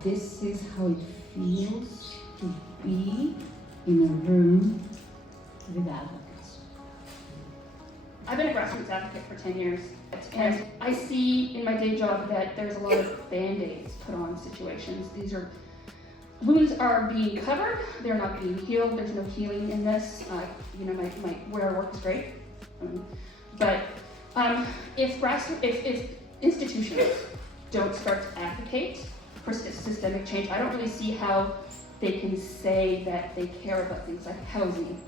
This is how it feels to be in a room with advocates. I've been a grassroots advocate for 10 years, and I see in my day job that there's a lot of band-aids put on situations. Wounds are being covered, they're not being healed, there's no healing in this. Where I work is great. But if institutions don't start to advocate for systemic change, I don't really see how they can say that they care about things like housing,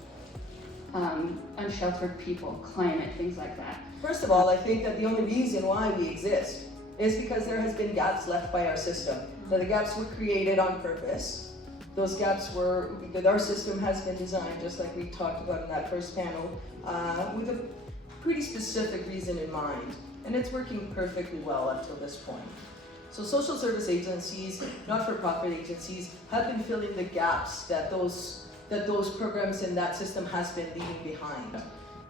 unsheltered people, climate, things like that. First of all, I think that the only reason why we exist is because there has been gaps left by our system. So the gaps were created on purpose. Those gaps were, because our system has been designed, just like we talked about in that first panel, with a pretty specific reason in mind. And it's working perfectly well up till this point. So social service agencies, not-for-profit agencies, have been filling the gaps that those programs in that system has been leaving behind.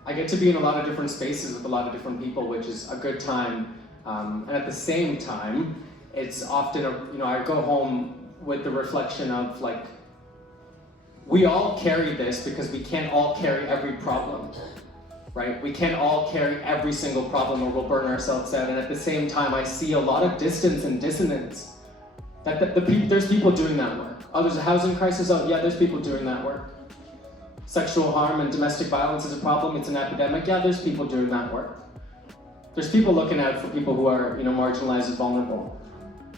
I get to be in a lot of different spaces with a lot of different people, which is a good time. And at the same time, it's often, I go home with the reflection of like, we all carry this because we can't all carry every problem, right? We can't all carry every single problem or we'll burn ourselves out. And at the same time, I see a lot of distance and dissonance. There's people doing that work. Oh, there's a housing crisis? Oh, yeah, there's people doing that work. Sexual harm and domestic violence is a problem, it's an epidemic. Yeah, there's people doing that work. There's people looking out for people who are, marginalized and vulnerable.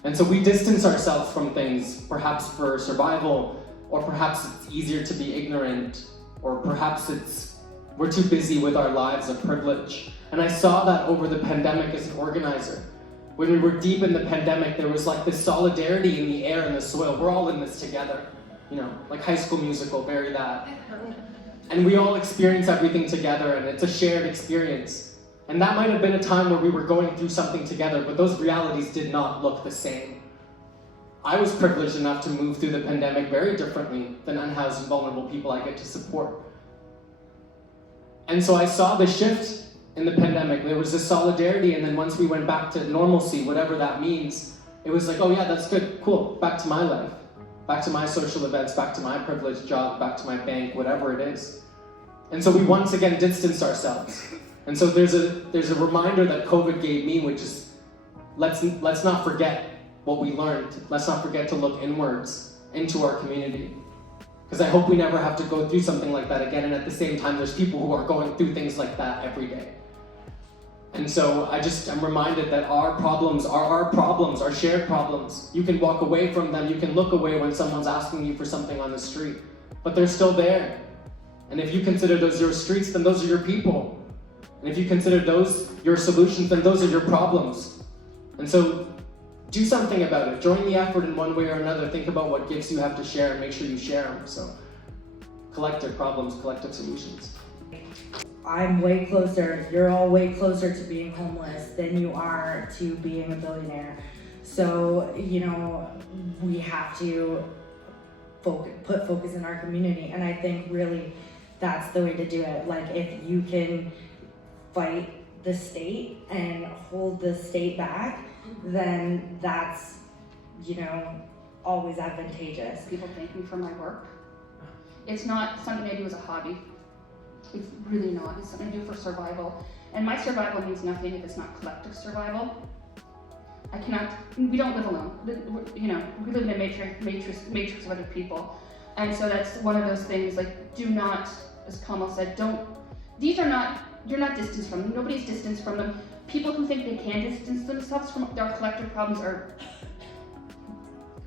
And so we distance ourselves from things, perhaps for survival, or perhaps it's easier to be ignorant, or perhaps we're too busy with our lives of privilege. And I saw that over the pandemic as an organizer. When we were deep in the pandemic, there was like this solidarity in the air and the soil. We're all in this together. Like High School Musical, bury that. And we all experience everything together, and it's a shared experience. And that might have been a time where we were going through something together, but those realities did not look the same. I was privileged enough to move through the pandemic very differently than unhoused and vulnerable people I get to support. And so I saw the shift in the pandemic. There was this solidarity, and then once we went back to normalcy, whatever that means, it was like, oh yeah, that's good, cool, back to my life. Back to my social events, back to my privileged job, back to my bank, whatever it is. And so we once again distanced ourselves. And so there's a reminder that COVID gave me, which is let's not forget what we learned. Let's not forget to look inwards into our community. Because I hope we never have to go through something like that again. And at the same time, there's people who are going through things like that every day. And so I'm reminded that our problems are our problems, our shared problems. You can walk away from them, you can look away when someone's asking you for something on the street, but they're still there. And if you consider those your streets, then those are your people. And if you consider those your solutions, then those are your problems. And so do something about it. Join the effort in one way or another. Think about what gifts you have to share and make sure you share them. So collective problems, collective solutions. I'm way closer, you're all way closer to being homeless than you are to being a billionaire. So, we have to put focus in our community. And I think really that's the way to do it. Like if you can fight the state and hold the state back, then that's, always advantageous. People thank me for my work. It's not something I do as a hobby. It's really not. It's something I do for survival. And my survival means nothing if it's not collective survival. We don't live alone. We live in a matrix of other people. And so that's one of those things, like, do not, as Kamal said, you're not distanced from them. Nobody's distanced from them. People who think they can distance themselves from their collective problems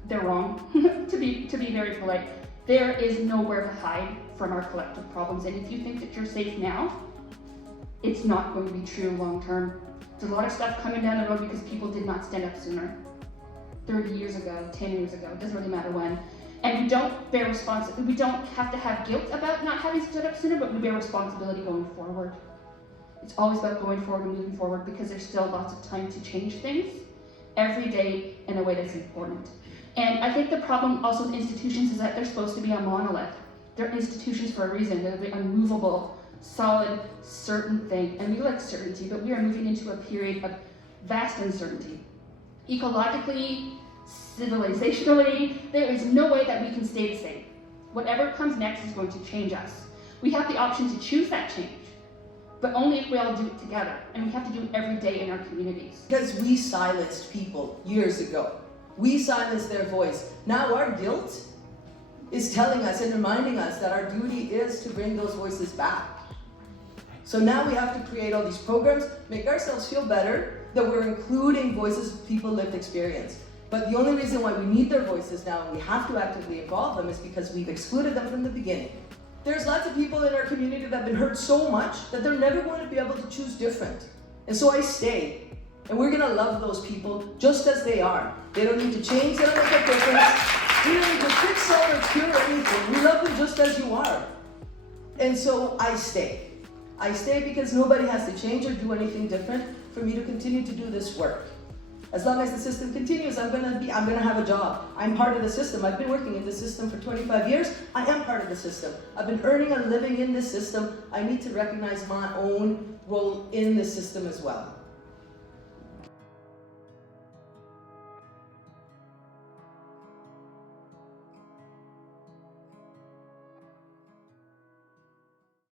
they're wrong, to be very polite. There is nowhere to hide from our collective problems, and if you think that you're safe now, it's not going to be true long term. There's a lot of stuff coming down the road because people did not stand up sooner. 30 years ago, 10 years ago, it doesn't really matter when. And we don't bear responsibility. We don't have to have guilt about not having stood up sooner, but we bear responsibility going forward. It's always about going forward and moving forward because there's still lots of time to change things every day in a way that's important. And I think the problem also with institutions is that they're supposed to be a monolith. They're institutions for a reason. They're the unmovable, solid, certain thing. And we like certainty, but we are moving into a period of vast uncertainty. Ecologically, civilizationally, there is no way that we can stay the same. Whatever comes next is going to change us. We have the option to choose that change, but only if we all do it together, and we have to do it every day in our communities. Because we silenced people years ago. We silenced their voice. Now our guilt is telling us and reminding us that our duty is to bring those voices back. So now we have to create all these programs, make ourselves feel better that we're including voices of people lived experience. But the only reason why we need their voices now and we have to actively involve them is because we've excluded them from the beginning. There's lots of people in our community that have been hurt so much that they're never going to be able to choose different. And so I stay. And we're gonna love those people just as they are. They don't need to change, they don't make a difference. We don't need to fix or cure anything. We love them just as you are. And so I stay. I stay because nobody has to change or do anything different for me to continue to do this work. As long as the system continues, I'm gonna have a job. I'm part of the system. I've been working in the system for 25 years. I am part of the system. I've been earning and living in this system. I need to recognize my own role in the system as well.